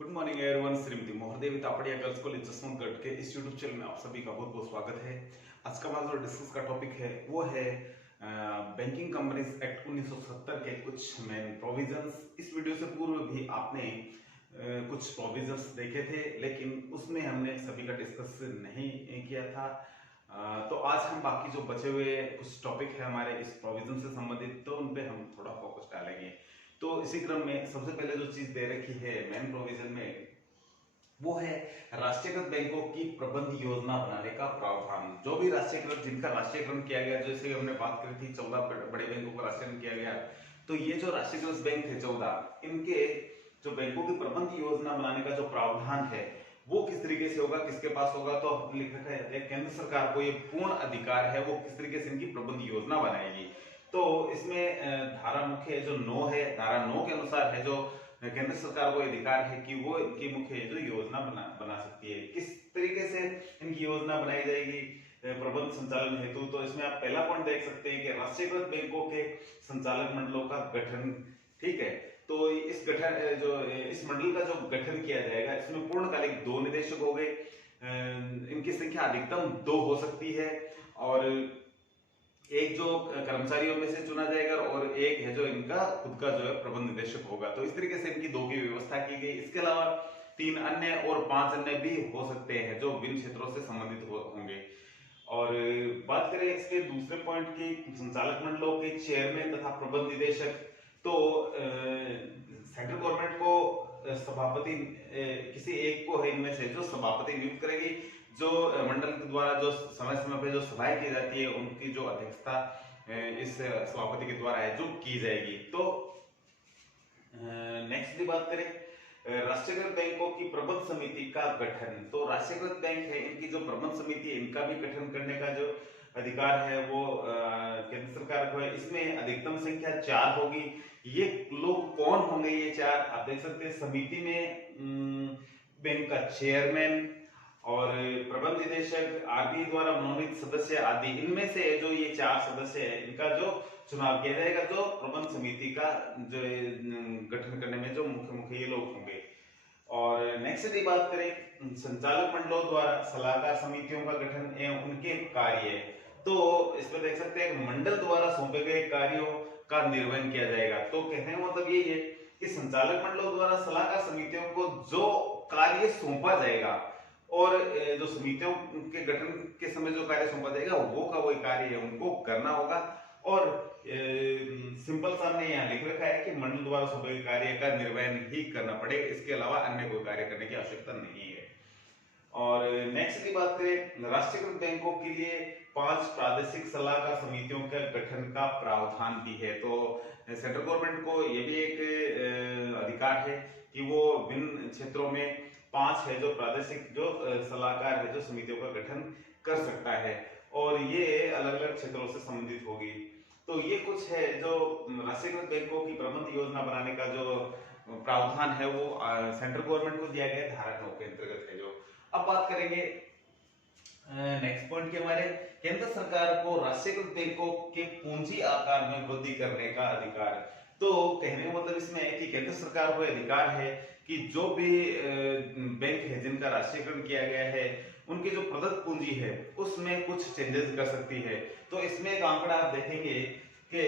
Good morning everyone. Shrimati Mohardevi Tapadia girls college Jaswantgarh के इस YouTube channel में आप सभी का बहुत बहुत स्वागत है। आज का हमारा जो डिस्कस का टॉपिक है वो है बैंकिंग कंपनीज एक्ट 1970 के कुछ मेन प्रोविजंस। इस वीडियो से पूर्व भी आपने कुछ प्रोविजंस देखे थे, लेकिन उसमें हमने सभी का डिस्कस नहीं किया था। तो आज हम बाकी जो बचे हुए कुछ टॉपिक है हमारे इस प्रोविजन से संबंधित, तो उन पे हम थोड़ा फोकस डालेंगे। तो इसी क्रम में सबसे पहले जो चीज दे रखी है मेन प्रोविजन में वो है राष्ट्रीयकृत बैंकों की प्रबंध योजना बनाने का प्रावधान। जो भी राष्ट्रीयकृत जिनका राष्ट्रीयकरण किया गया, जैसे हमने बात करी थी 14 बड़े बैंकों का राष्ट्रीयकरण किया गया, तो ये जो राष्ट्रीयकृत बैंक थे 14, इनके जो बैंकों की प्रबंध योजना बनाने का जो प्रावधान है वो किस तरीके से होगा, किसके पास होगा। तो लिख रखा है केंद्र सरकार को ये पूर्ण अधिकार है, वो किस तरीके से इनकी प्रबंध योजना बनाएगी। तो इसमें धारा मुख्य जो 9 है, धारा 9 के अनुसार है जो केंद्र सरकार को अधिकार है कि वो इनकी मुख्य जो योजना बना सकती है। किस तरीके से इनकी योजना बनाई जाएगी प्रबंध संचालन हेतु, तो इसमें आप पहला पॉइंट देख सकते हैं कि राष्ट्रीयकृत बैंकों के संचालक मंडलों का गठन। ठीक है, तो इस गठन जो इस मंडल का जो गठन किया जाएगा, इसमें पूर्णकालिक 2 निदेशक हो गए, इनकी संख्या अधिकतम 2 हो सकती है, और एक जो कर्मचारियों में से चुना जाएगा और एक है जो इनका खुद का जो है प्रबंध निदेशक होगा। तो इस तरीके से इनकी 2 की व्यवस्था की गई। इसके अलावा 3 अन्य और 5 अन्य भी हो सकते हैं जो विभिन्न क्षेत्रों से संबंधित होंगे। और बात करें इसके दूसरे पॉइंट की, संचालक मंडलों के चेयरमैन तथा प्रबंध निदेशक, तो सेंट्रल गवर्नमेंट को सभापति किसी एक को है इनमें से जो सभापति नियुक्त करेगी। जो मंडल के द्वारा जो समय समय पे जो सभाएं की जाती है उनकी जो अध्यक्षता इस सभापति के द्वारा है जो की जाएगी। तो नेक्स्ट की बात करें राष्ट्रीयकृत बैंकों की प्रबंध समिति का गठन। तो राष्ट्रीयकृत बैंक है, इनकी जो प्रबंध समिति है इनका भी गठन करने का जो अधिकार है वो केंद्र सरकार को है। इसमें अधिकतम संख्या 4 होगी। ये लोग कौन होंगे? ये 4 आप देख सकते हैं। समिति में बैंक का चेयरमैन और प्रबंध निदेशक, आरबीआई द्वारा मनोनीत सदस्य आदि, इनमें से जो ये 4 सदस्य है इनका जो चुनाव किया जाएगा, जो प्रबंध समिति का जो गठन करने में जो मुख्य ये लोग होंगे। और नेक्स्ट की बात करें संचालक मंडलों द्वारा सलाहकार समितियों का गठन एवं उनके कार्य, तो इसमें देख सकते हैं मंडल द्वारा सौंपे गए कार्यों का निर्वहन किया जाएगा। तो कहने का मतलब ये है कि संचालक मंडलों द्वारा सलाहकार समितियों को जो कार्य सौंपा जाएगा और जो समितियों के गठन के समय जो कार्य सौंपा जाएगा वो का वही कार्य है उनको करना होगा। और सिंपल सा हमने यहाँ लिख रखा है कि मंडल द्वारा सौंपे गए कार्य का निर्वहन ही करना पड़ेगा, इसके अलावा अन्य कोई कार्य करने की आवश्यकता नहीं है। और नेक्स्ट की बात करें राष्ट्रीयकृत बैंकों के लिए 5 प्रादेशिक सलाहकार समितियों के गठन का प्रावधान भी है। तो सेंट्रल गवर्नमेंट को यह भी एक अधिकार है कि वो विभिन्न क्षेत्रों में 5 है जो प्रादेशिक जो सलाहकार है जो समितियों का गठन कर सकता है, और ये अलग अलग क्षेत्रों से संबंधित होगी। तो ये कुछ है जो राष्ट्रीयकृत बैंकों की प्रबंध योजना बनाने का जो प्रावधान है वो सेंट्रल गवर्नमेंट को दिया गया धारा 9 के अंतर्गत है। जो अब बात करेंगे नेक्स्ट पॉइंट के हमारे, केंद्र सरकार को राष्ट्रीयकृत बैंकों के पूंजी आकार में वृद्धि करने का अधिकार। तो कहने का मतलब इसमें है कि केंद्र सरकार को अधिकार है कि जो भी बैंक है जिनका राष्ट्रीयकरण किया गया है उनकी जो प्रदत्त पूंजी है उसमें कुछ चेंजेस कर सकती है। तो इसमें एक आंकड़ा आप देखेंगे कि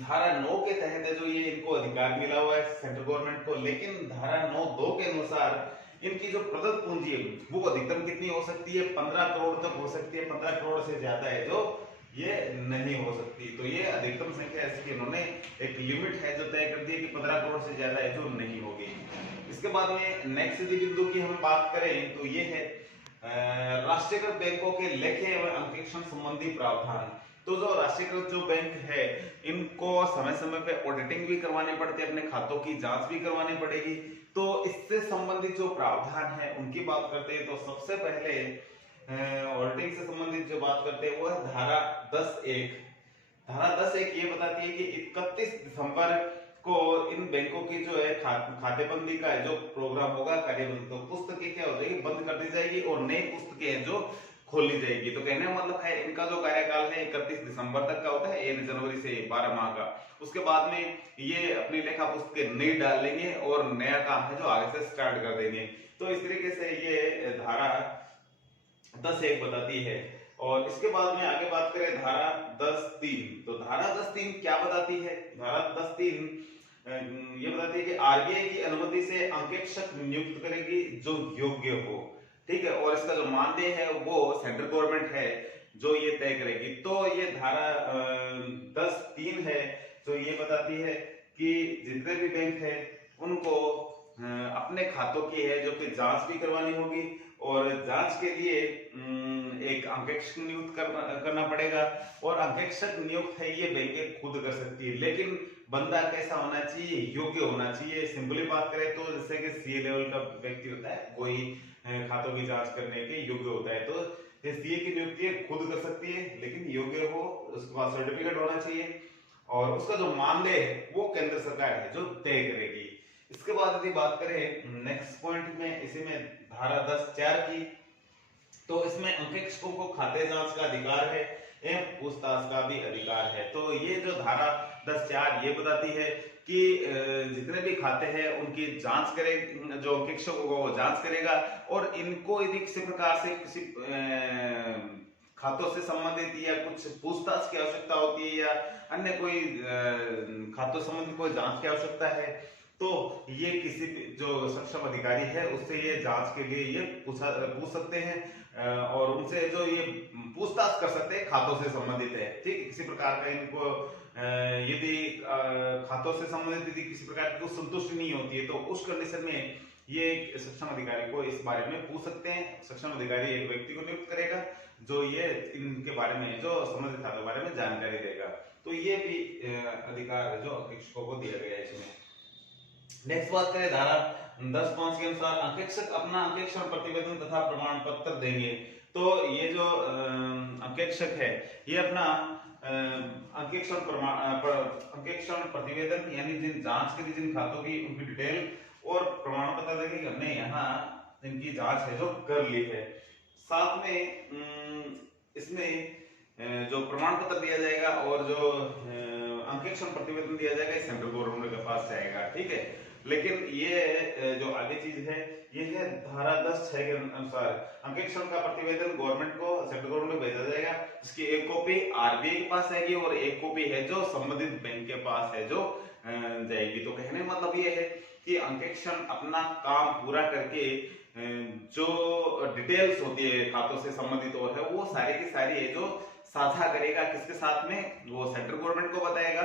धारा 9 के तहत जो ये इनको अधिकार मिला हुआ है सेंट्रल गवर्नमेंट को, लेकिन धारा 9(2) के अनुसार इनकी जो प्रदत्त पूंजी है वो अधिकतम कितनी हो सकती है? 15 करोड़ तक हो सकती है। 15 करोड़ से ज्यादा है जो ये नहीं हो सकती। तो ये अधिकतम संख्या ऐसी कि इन्होंने एक लिमिट है जो तय कर दी है कि 15 करोड़ से ज्यादा है जो नहीं होगी। इसके बाद में नेक्स्ट बिंदु की हम बात करें तो ये है राष्ट्रीयकृत बैंकों के लेखे एवं अंकेक्षण संबंधी प्रावधान। तो जो राष्ट्रीयकृत जो बैंक है इनको समय समय पे ऑडिटिंग भी करवानी पड़ती है, अपने खातों की जांच भी करवानी पड़ेगी। तो इससे संबंधित जो प्रावधान है उनकी बात करते हैं, तो सबसे पहले ऑडिटिंग से संबंधित जो बात करते हैं वो है धारा 10(1). धारा 10(1) ये बताती है कि 31 दिसंबर को इन बैंकों की जो है खातेबंदी का जो प्रोग्राम होगा कार्यबंद, तो पुस्तकें क्या हो जाएगी? बंद कर दी जाएगी और नई पुस्तकें जो खोल ली जाएगी। तो कहने का मतलब है इनका जो कार्यकाल है 31 दिसंबर तक का होता है, 1 जनवरी से 12 माह का। उसके बाद में ये अपनी लेखा पुस्तक नई डाल लेंगे और नया काम है जो आगे से स्टार्ट कर देंगे। तो इस तरीके से ये धारा 10(1) बताती है। और इसके बाद में आगे बात करें धारा 10(3), तो धारा 10(3) क्या बताती है? धारा 10(3) ये बताती है कि आरबीआई की अनुमति से अंकेक्षक नियुक्त करेगी जो योग्य हो, ठीक है, और इसका जो मानदेय है वो सेंट्रल गवर्नमेंट है जो ये तय करेगी। तो ये धारा 10(3) है जो ये बताती है कि जितने भी बैंक है उनको अपने खातों की है जो कि जांच भी करवानी होगी, और जांच के लिए एक अंकेक्षक नियुक्त करना पड़ेगा। और अंकेक्षक नियुक्त है ये बैंकें खुद कर सकती है, लेकिन बंदा कैसा होना चाहिए? योग्य होना चाहिए। सिंपली बात करें तो जैसे कि सीए लेवल का व्यक्ति होता है, कोई खातों की जांच करने के योग्य होता है, तो सीए की नियुक्ति खुद कर सकती है, लेकिन योग्य हो, उसके पास सर्टिफिकेट होना चाहिए, और उसका जो मानदेय है वो केंद्र सरकार है जो तय करेगी। इसके बाद यदि बात करें नेक्स्ट पॉइंट में, इसी में धारा 10(4) की, तो इसमें अंकेक्षकों को खाते जांच का अधिकार है एवं पूछताछ का भी अधिकार है। तो ये जो धारा 10(4) ये बताती है कि जितने भी खाते हैं उनकी जांच करे, जो अंकेक्षक होगा वो जांच करेगा, और इनको यदि किसी प्रकार से किसी खातों से संबंधित या कुछ पूछताछ की आवश्यकता होती है या अन्य कोई खातों संबंधित कोई जांच की आवश्यकता है, तो ये किसी भी जो सक्षम अधिकारी है उससे ये जांच के लिए ये पूछ सकते हैं, और उनसे जो ये पूछताछ कर सकते हैं खातों से संबंधित है, ठीक, किसी प्रकार का इनको यदि खातों से संबंधित यदि किसी प्रकार की कुछ संतुष्टि नहीं होती है तो उस कंडीशन में ये सक्षम अधिकारी को इस बारे में पूछ सकते हैं। सक्षम अधिकारी एक व्यक्ति को नियुक्त करेगा जो ये इनके बारे में, जो संबंधित खातों के बारे में जानकारी देगा। तो ये भी अधिकार जो अंकेक्षकों को दिया गया है इसमें। नेक्स्ट बात करें धारा 10(5) के अनुसार अंकेक्षक अपना अंकेक्षण प्रतिवेदन तथा प्रमाण पत्र देंगे। तो ये जो अंकेक्षक है ये अपना अंकेक्षण प्रतिवेदन यानी जिन जांच के लिए जिन खातों की उनकी डिटेल और प्रमाण पत्र देंगे कि हमने यहाँ इनकी जांच है जो कर ली है। साथ में इसमें जो प्रमाण पत्र दिया जाएगा और जो अंकेक्षण प्रतिवेदन दिया जाएगा सेंट्रल गवर्नमेंट के पास जाएगा, ठीक है। लेकिन ये जो आगे चीज है ये है धारा 10(6) के अनुसार अंकेक्षण का प्रतिवेदन गवर्नमेंट को, सेंट्रल गवर्नमेंट को भेजा जाएगा, इसकी एक कॉपी आरबीआई के पास आएगी और एक कॉपी है जो संबंधित बैंक के पास है जो जाएगी। तो कहने का मतलब ये है कि अंकेक्षण अपना काम पूरा करके जो डिटेल्स होती है खातों से संबंधित और है वो सारी की सारी है जो साझा करेगा, किसके साथ में? वो सेंट्रल गवर्नमेंट को बताएगा,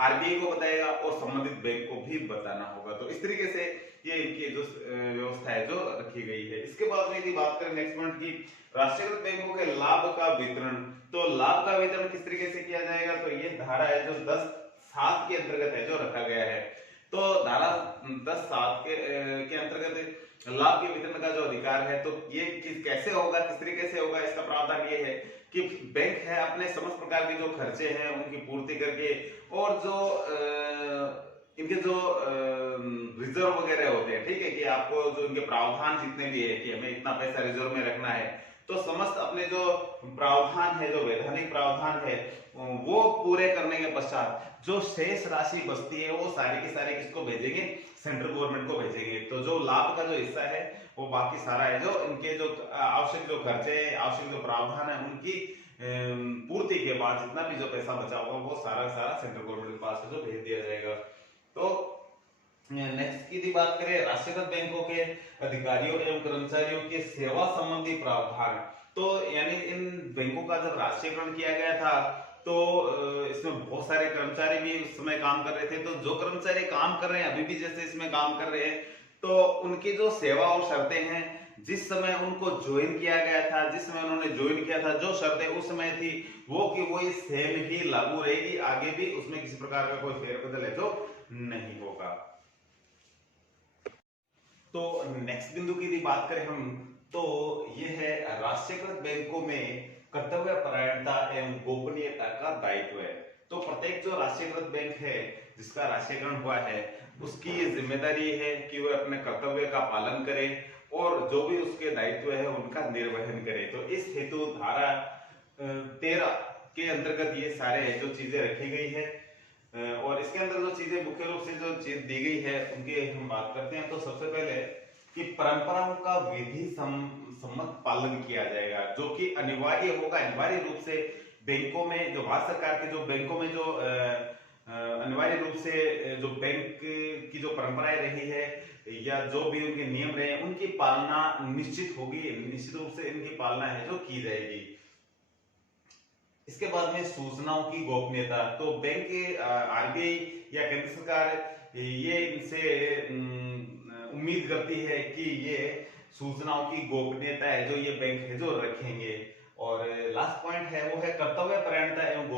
आरबीआई को बताएगा और संबंधित बैंक को भी बताना होगा। तो इस तरीके से ये इनकी जो व्यवस्था है जो रखी गई है। इसके बाद में यदि बात करें नेक्स्ट पॉइंट की, राष्ट्रीयकृत बैंकों के लाभ का वितरण, तो लाभ का वितरण किस तरीके से किया जाएगा? तो ये धारा है जो 10(7) के अंतर्गत है जो रखा गया है। तो धारा 10(7) के अंतर्गत लाभ के वितरण का जो अधिकार है, तो ये चीज कैसे होगा, किस तरीके से होगा? इसका प्रावधान ये है कि बैंक है अपने समस्त प्रकार के जो खर्चे हैं उनकी पूर्ति करके, और जो इनके जो रिजर्व वगैरह होते हैं, ठीक है, कि आपको जो इनके प्रावधान जितने भी है कि हमें इतना पैसा रिजर्व में रखना है, तो समस्त अपने जो प्रावधान है, जो वैधानिक प्रावधान है, वो पूरे करने के पश्चात जो शेष राशि बचती है वो सारी की सारी किसको भेजेंगे? सेंट्रल गवर्नमेंट को भेजेंगे। तो जो लाभ का जो हिस्सा है वो बाकी सारा है जो इनके जो आवश्यक जो खर्चे, आवश्यक जो प्रावधान है उनकी पूर्ति के बाद जितना भी जो पैसा बचा होगा वो सारा सारा सेंट्रल गवर्नमेंट के पास जो भेज दिया जाएगा। तो नेक्स्ट की बात करें राष्ट्रीयकृत बैंकों के अधिकारियों एवं कर्मचारियों के सेवा संबंधी प्रावधान, तो यानी इन बैंकों का जब राष्ट्रीयकरण किया गया था तो इसमें बहुत सारे कर्मचारी भी उस समय काम कर रहे थे। तो जो कर्मचारी काम कर रहे हैं अभी भी जैसे इसमें काम कर रहे हैं, तो उनकी जो सेवा और शर्तें हैं, जिस समय उनको ज्वाइन किया गया था, जिस समय उन्होंने ज्वाइन किया था, जो शर्तें उस समय थी वो कि वो सेम ही लागू रहेगी, आगे भी उसमें किसी प्रकार का कोई फेरबदल है जो नहीं होगा। तो नेक्स्ट बिंदु की बात करें हम, तो ये है राष्ट्रीयकृत बैंकों में कर्तव्य परायणता एवं गोपनीयता का दायित्व है। तो प्रत्येक जो राष्ट्रीयकृत बैंक है जिसका राष्ट्रीयकरण हुआ है उसकी ये जिम्मेदारी है कि वह अपने कर्तव्य का पालन करे और जो भी उसके दायित्व है उनका निर्वहन करे। तो इस हेतु धारा 13 के अंतर्गत ये सारे जो चीजें रखी गई है और इसके अंदर जो चीजें मुख्य रूप से जो चीज दी गई है उनकी हम बात करते हैं। तो सबसे पहले कि परंपराओं का विधि सम्मत पालन किया जाएगा, जो कि अनिवार्य होगा। अनिवार्य रूप से बैंकों में जो भारत सरकार के जो बैंकों में जो अनिवार्य रूप से जो बैंक की जो परंपराएं रही है या जो भी उनके नियम रहे उनकी पालना निश्चित होगी, निश्चित रूप से इनकी पालना है जो की जाएगी। इसके बाद में सूचनाओं की गोपनीयता, तो बैंक आरबीआई या केंद्र सरकार ये इनसे उम्मीद करती है कि ये सूचनाओं की गोपनीयता है जो ये बैंक है जो रखेंगे। और लास्ट पॉइंट है वो है कर्तव्य परायणता एवं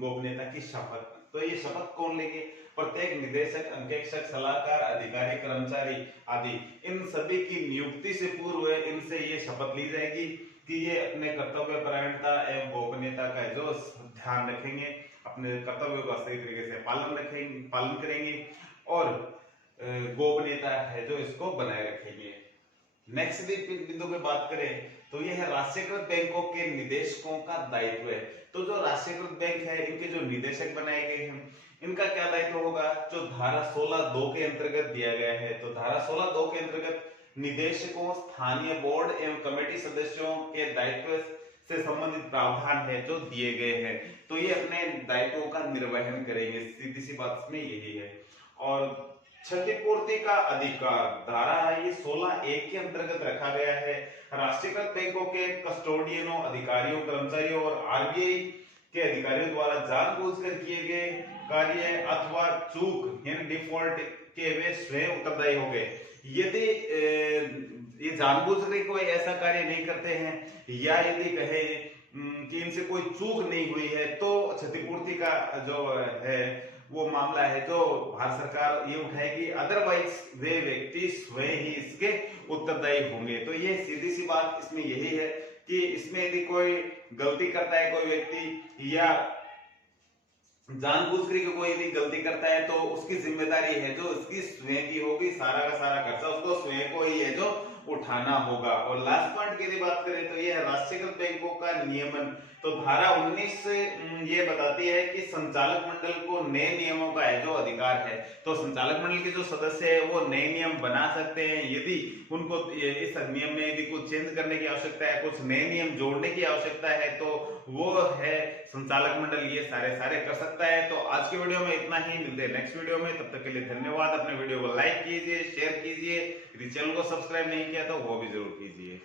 गोपनीयता की शपथ। तो ये शपथ कौन लेंगे? प्रत्येक निदेशक, अंकेक्षक, सलाहकार, अधिकारी, कर्मचारी आदि इन सभी की नियुक्ति से पूर्व इनसे ये शपथ ली जाएगी कि ये अपने कर्तव्य परायणता एवं गोपनीयता का जो ध्यान रखेंगे, अपने कर्तव्यों का सही तरीके से पालन करेंगे और गोपनीयता है जो इसको बनाए रखेंगे। नेक्स्ट बिंदु पे बात करें तो यह है राष्ट्रीयकृत बैंकों के निदेशकों का दायित्व है। तो जो राष्ट्रीयकृत बैंक है इनके जो निदेशक बनाए गए हैं इनका क्या दायित्व होगा, जो धारा 16(2) के अंतर्गत दिया गया है। तो धारा 16(2) के अंतर्गत निदेशकों, स्थानीय बोर्ड एवं कमेटी सदस्यों के दायित्व से संबंधित प्रावधान है जो दिए गए हैं। तो ये अपने दायित्वों का निर्वहन करेंगे, सीधी सी बात इसमें यही है। और क्षतिपूर्ति का अधिकार धारा ये 16(1) के अंतर्गत रखा गया है। राष्ट्रीयकृत बैंकों के कस्टोडियनों, अधिकारियों, कर्मचारियों और आरबीआई के अधिकारियों द्वारा जानबूझकर किए गए कार्य अथवा चूक यानी डिफॉल्ट के वे स्वयं उत्तरदायी होंगे। यदि ये जानबूझकर कोई ऐसा कार्य नहीं करते हैं या यदि कहे कि इनसे कोई चूक नहीं हुई है तो क्षतिपूर्ति का जो है वो मामला है जो भारत सरकार ये उठाएगी, अदरवाइज वे व्यक्ति स्वयं ही इसके उत्तरदायी होंगे। तो ये सीधी सी बात इसमें यही है कि इसमें यदि कोई गलती करता है कोई व्यक्ति या जानबूझकर कोई यदि गलती करता है तो उसकी जिम्मेदारी है जो उसकी स्वयं की होगी, सारा का सारा खर्चा उसको स्वयं को ही है जो उठाना होगा। और लास्ट पॉइंट की बात करें तो यह राष्ट्रीयकृत बैंकों का नियमन। तो धारा 19 ये बताती है कि संचालक मंडल को नए नियमों का है जो अधिकार है। तो संचालक मंडल के जो सदस्य है वो नए नियम बना सकते हैं यदि उनको इस नियम में यदि कुछ चेंज करने की आवश्यकता है, कुछ नए नियम जोड़ने की आवश्यकता है तो वो है संचालक मंडल ये सारे कर सकता है। तो आज की वीडियो में इतना ही, मिलते हैं नेक्स्ट वीडियो में, तब तक के लिए धन्यवाद। अपने वीडियो को लाइक कीजिए, शेयर कीजिए, यदि चैनल को सब्सक्राइब नहीं किया तो वो भी जरूर कीजिए।